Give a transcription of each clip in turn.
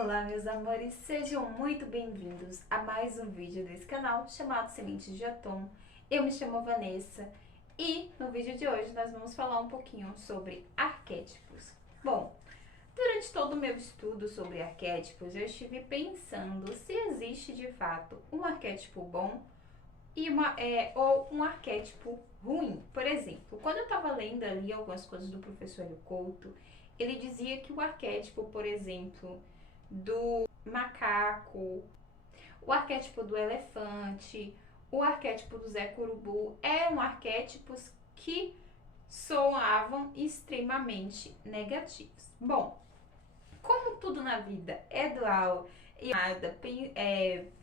Olá, meus amores, sejam muito bem-vindos a mais um vídeo desse canal chamado Sementes de Atom. Eu me chamo Vanessa e no vídeo de hoje nós vamos falar um pouquinho sobre arquétipos. Bom, durante todo o meu estudo sobre arquétipos, eu estive pensando se existe de fato um arquétipo bom e ou um arquétipo ruim. Por exemplo, quando eu estava lendo ali algumas coisas do professor Hélio Couto, ele dizia que o arquétipo, por exemplo, do macaco, o arquétipo do elefante, o arquétipo do Zé Curubu eram arquétipos que soavam extremamente negativos. Bom, como tudo na vida é dual e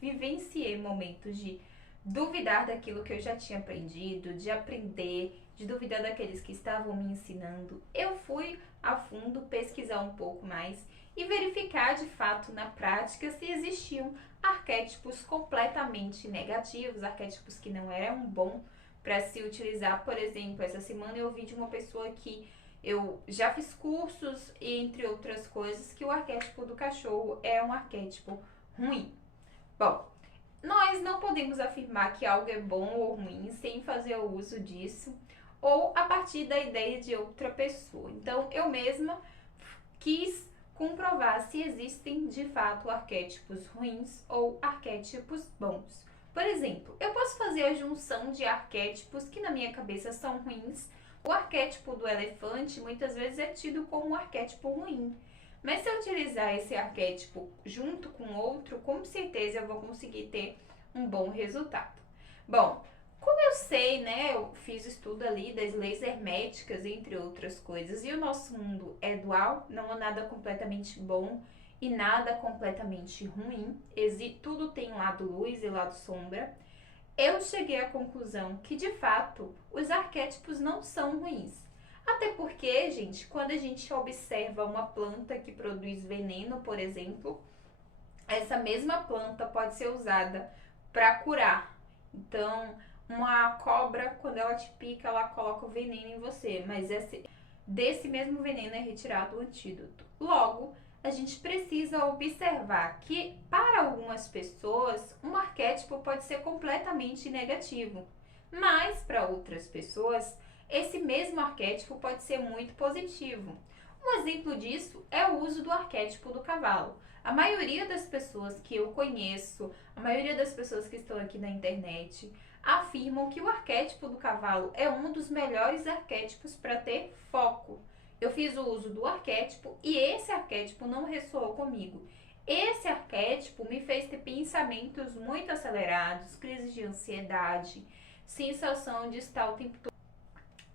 vivenciei momentos de duvidar daquilo que eu já tinha aprendido, de aprender, de duvidar daqueles que estavam me ensinando, eu fui a fundo pesquisar um pouco mais e verificar de fato na prática se existiam arquétipos completamente negativos, arquétipos que não eram bons para se utilizar. Por exemplo, essa semana eu ouvi de uma pessoa que eu já fiz cursos, entre outras coisas, que o arquétipo do cachorro é um arquétipo ruim. Bom, nós não podemos afirmar que algo é bom ou ruim sem fazer o uso disso ou a partir da ideia de outra pessoa. Então, eu mesma quis comprovar se existem de fato arquétipos ruins ou arquétipos bons. Por exemplo, eu posso fazer a junção de arquétipos que na minha cabeça são ruins. O arquétipo do elefante muitas vezes é tido como um arquétipo ruim. Mas se eu utilizar esse arquétipo junto com outro, com certeza eu vou conseguir ter um bom resultado. Bom, como eu sei, né, eu fiz estudo ali das leis herméticas, entre outras coisas, e o nosso mundo é dual, não há nada completamente bom e nada completamente ruim, tudo tem lado luz e lado sombra. Eu cheguei à conclusão que, de fato, os arquétipos não são ruins. Até porque, gente, quando a gente observa uma planta que produz veneno, por exemplo, essa mesma planta pode ser usada para curar. Então, uma cobra, quando ela te pica, ela coloca o veneno em você, mas desse mesmo veneno é retirado o antídoto. Logo, a gente precisa observar que, para algumas pessoas, um arquétipo pode ser completamente negativo, mas para outras pessoas, esse mesmo arquétipo pode ser muito positivo. Um exemplo disso é o uso do arquétipo do cavalo. A maioria das pessoas que eu conheço, a maioria das pessoas que estão aqui na internet, afirmam que o arquétipo do cavalo é um dos melhores arquétipos para ter foco. Eu fiz o uso do arquétipo e esse arquétipo não ressoou comigo. Esse arquétipo me fez ter pensamentos muito acelerados, crises de ansiedade, sensação de estar o tempo todo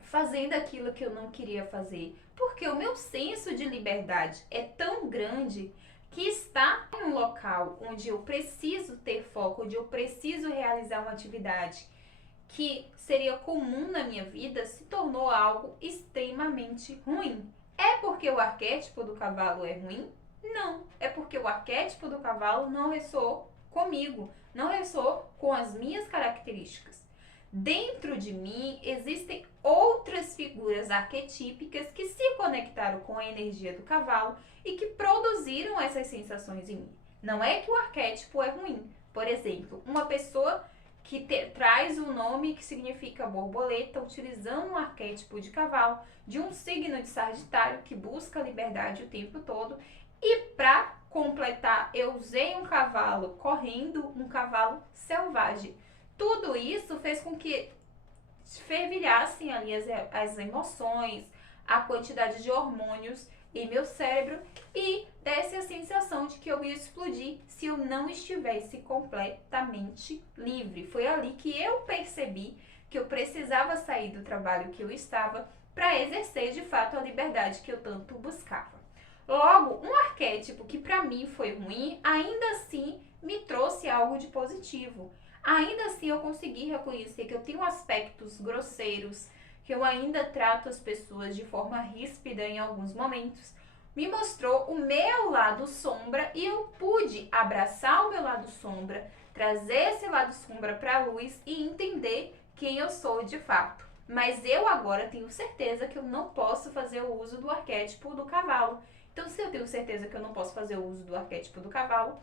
fazendo aquilo que eu não queria fazer, porque o meu senso de liberdade é tão grande que estar em um local onde eu preciso ter foco, onde eu preciso realizar uma atividade que seria comum na minha vida, se tornou algo extremamente ruim. É porque o arquétipo do cavalo é ruim? Não, é porque o arquétipo do cavalo não ressoou comigo, não ressoou com as minhas características. Dentro de mim existem outras figuras arquetípicas que se conectaram com a energia do cavalo e que produziram essas sensações em mim. Não é que o arquétipo é ruim. Por exemplo, uma pessoa que traz o nome que significa borboleta, utilizando um arquétipo de cavalo, de um signo de Sagitário que busca a liberdade o tempo todo. E para completar, eu usei um cavalo correndo, um cavalo selvagem. Tudo isso fez com que fervilhassem ali as emoções, a quantidade de hormônios em meu cérebro e desse a sensação de que eu ia explodir se eu não estivesse completamente livre. Foi ali que eu percebi que eu precisava sair do trabalho que eu estava para exercer de fato a liberdade que eu tanto buscava. Logo, um arquétipo que para mim foi ruim, ainda assim me trouxe algo de positivo. Ainda assim eu consegui reconhecer que eu tenho aspectos grosseiros, que eu ainda trato as pessoas de forma ríspida em alguns momentos. Me mostrou o meu lado sombra e eu pude abraçar o meu lado sombra, trazer esse lado sombra para a luz e entender quem eu sou de fato. Mas eu agora tenho certeza que eu não posso fazer o uso do arquétipo do cavalo. Então, se eu tenho certeza que eu não posso fazer o uso do arquétipo do cavalo,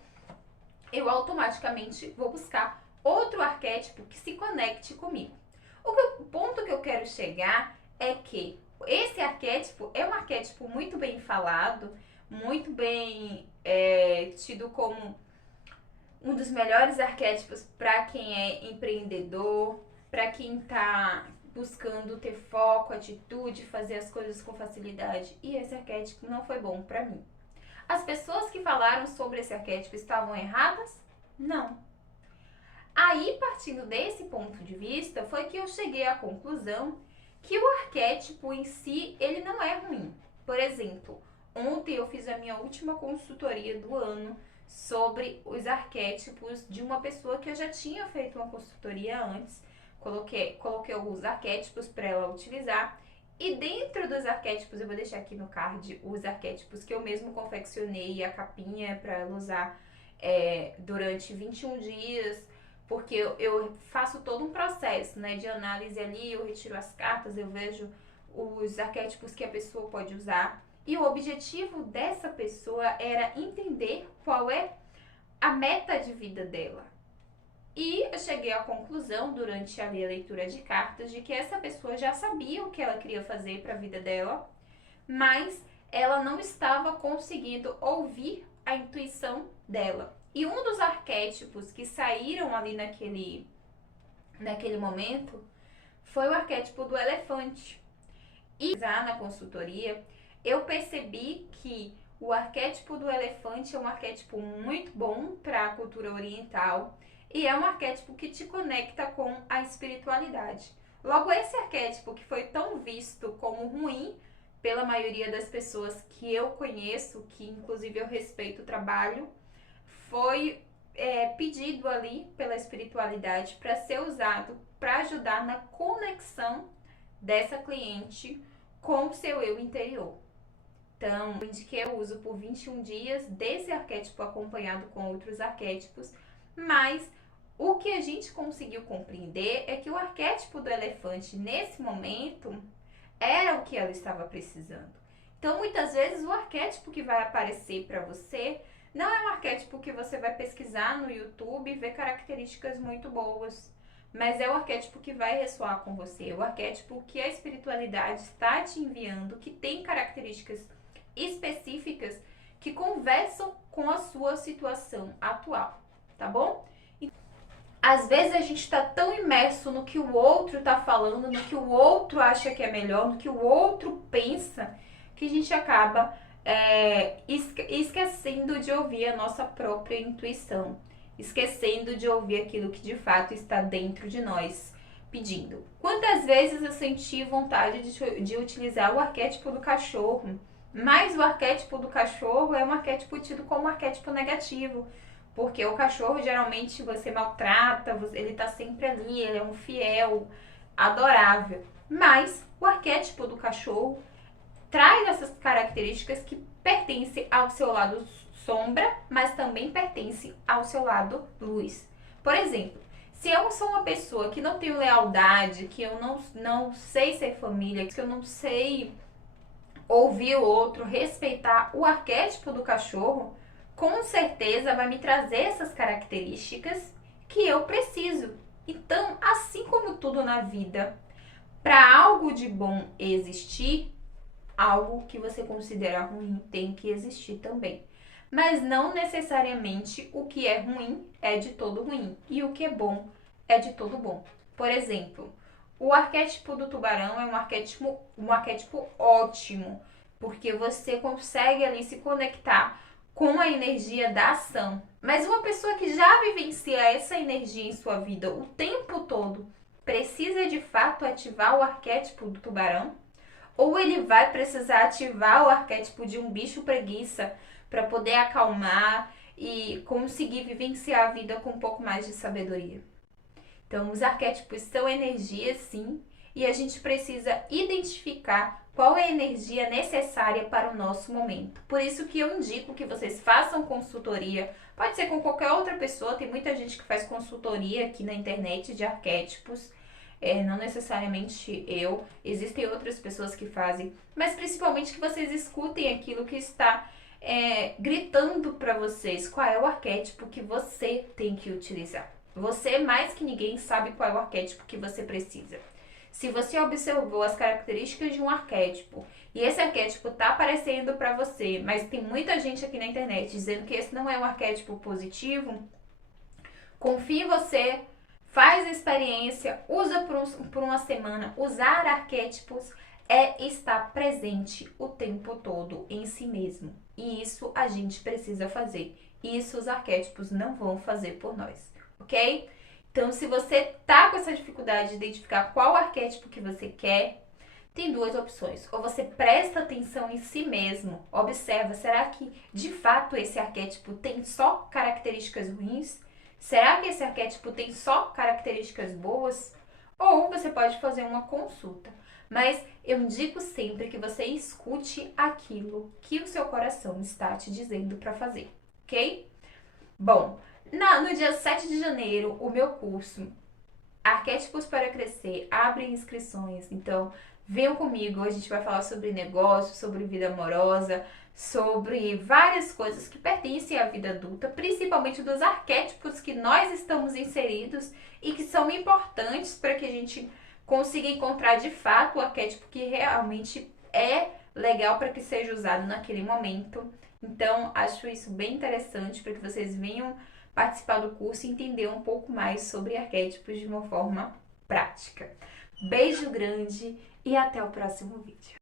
eu automaticamente vou buscar outro arquétipo que se conecte comigo. O ponto que eu quero chegar é que esse arquétipo é um arquétipo muito bem falado, muito bem tido como um dos melhores arquétipos para quem é empreendedor, para quem está buscando ter foco, atitude, fazer as coisas com facilidade. E esse arquétipo não foi bom para mim. As pessoas que falaram sobre esse arquétipo estavam erradas? Não. Aí, partindo desse ponto de vista, foi que eu cheguei à conclusão que o arquétipo em si, ele não é ruim. Por exemplo, ontem eu fiz a minha última consultoria do ano sobre os arquétipos de uma pessoa que eu já tinha feito uma consultoria antes. Coloquei alguns arquétipos para ela utilizar. E dentro dos arquétipos, eu vou deixar aqui no card os arquétipos que eu mesmo confeccionei, a capinha para ela usar durante 21 dias, porque eu faço todo um processo, né, de análise ali, eu retiro as cartas, eu vejo os arquétipos que a pessoa pode usar. E o objetivo dessa pessoa era entender qual é a meta de vida dela. E eu cheguei à conclusão, durante a minha leitura de cartas, de que essa pessoa já sabia o que ela queria fazer para a vida dela, mas ela não estava conseguindo ouvir a intuição dela. E um dos arquétipos que saíram ali naquele momento foi o arquétipo do elefante. E na consultoria, eu percebi que o arquétipo do elefante é um arquétipo muito bom para a cultura oriental e é um arquétipo que te conecta com a espiritualidade. Logo, esse arquétipo que foi tão visto como ruim pela maioria das pessoas que eu conheço, que inclusive eu respeito o trabalho, foi pedido ali pela espiritualidade para ser usado para ajudar na conexão dessa cliente com o seu eu interior. Então, eu indiquei o uso por 21 dias desse arquétipo acompanhado com outros arquétipos, mas o que a gente conseguiu compreender é que o arquétipo do elefante, nesse momento, era o que ela estava precisando. Então, muitas vezes, o arquétipo que vai aparecer para você não é um arquétipo que você vai pesquisar no YouTube e ver características muito boas, mas é o arquétipo que vai ressoar com você, o arquétipo que a espiritualidade está te enviando, que tem características específicas que conversam com a sua situação atual, tá bom? Às vezes a gente está tão imerso no que o outro está falando, no que o outro acha que é melhor, no que o outro pensa, que a gente acaba esquecendo de ouvir a nossa própria intuição, esquecendo de ouvir aquilo que de fato está dentro de nós pedindo. Quantas vezes eu senti vontade de utilizar o arquétipo do cachorro, mas o arquétipo do cachorro é um arquétipo tido como um arquétipo negativo, porque o cachorro geralmente você maltrata, ele está sempre ali, ele é um fiel, adorável. Mas o arquétipo do cachorro traz essas características que pertencem ao seu lado sombra, mas também pertencem ao seu lado luz. Por exemplo, se eu sou uma pessoa que não tenho lealdade, que eu não sei ser família, que eu não sei ouvir o outro, respeitar o arquétipo do cachorro, com certeza vai me trazer essas características que eu preciso. Então, assim como tudo na vida, para algo de bom existir, algo que você considera ruim tem que existir também. Mas não necessariamente o que é ruim é de todo ruim e o que é bom é de todo bom. Por exemplo, o arquétipo do tubarão é um arquétipo ótimo, porque você consegue ali se conectar com a energia da ação. Mas uma pessoa que já vivencia essa energia em sua vida o tempo todo, precisa de fato ativar o arquétipo do tubarão? Ou ele vai precisar ativar o arquétipo de um bicho preguiça para poder acalmar e conseguir vivenciar a vida com um pouco mais de sabedoria? Então, os arquétipos são energias, sim, e a gente precisa identificar qual é a energia necessária para o nosso momento. Por isso que eu indico que vocês façam consultoria. Pode ser com qualquer outra pessoa, tem muita gente que faz consultoria aqui na internet de arquétipos. não necessariamente eu, existem outras pessoas que fazem, mas principalmente que vocês escutem aquilo que está gritando para vocês qual é o arquétipo que você tem que utilizar. Você, mais que ninguém, sabe qual é o arquétipo que você precisa. Se você observou as características de um arquétipo e esse arquétipo tá aparecendo para você, mas tem muita gente aqui na internet dizendo que esse não é um arquétipo positivo, confie em você, faz a experiência, usa por uma semana. Usar arquétipos é estar presente o tempo todo em si mesmo. E isso a gente precisa fazer. Isso os arquétipos não vão fazer por nós, ok? Então, se você tá com essa dificuldade de identificar qual arquétipo que você quer, tem duas opções. Ou você presta atenção em si mesmo, observa, será que de fato esse arquétipo tem só características ruins? Será que esse arquétipo tem só características boas? Ou você pode fazer uma consulta. Mas eu indico sempre que você escute aquilo que o seu coração está te dizendo para fazer, ok? Bom, no dia 7 de janeiro, o meu curso Arquétipos para Crescer abre inscrições. Então, venham comigo, a gente vai falar sobre negócio, sobre vida amorosa, sobre várias coisas que pertencem à vida adulta, principalmente dos arquétipos que nós estamos inseridos e que são importantes para que a gente consiga encontrar de fato o arquétipo que realmente é legal para que seja usado naquele momento. Então, acho isso bem interessante para que vocês venham participar do curso e entender um pouco mais sobre arquétipos de uma forma prática. Beijo grande e até o próximo vídeo.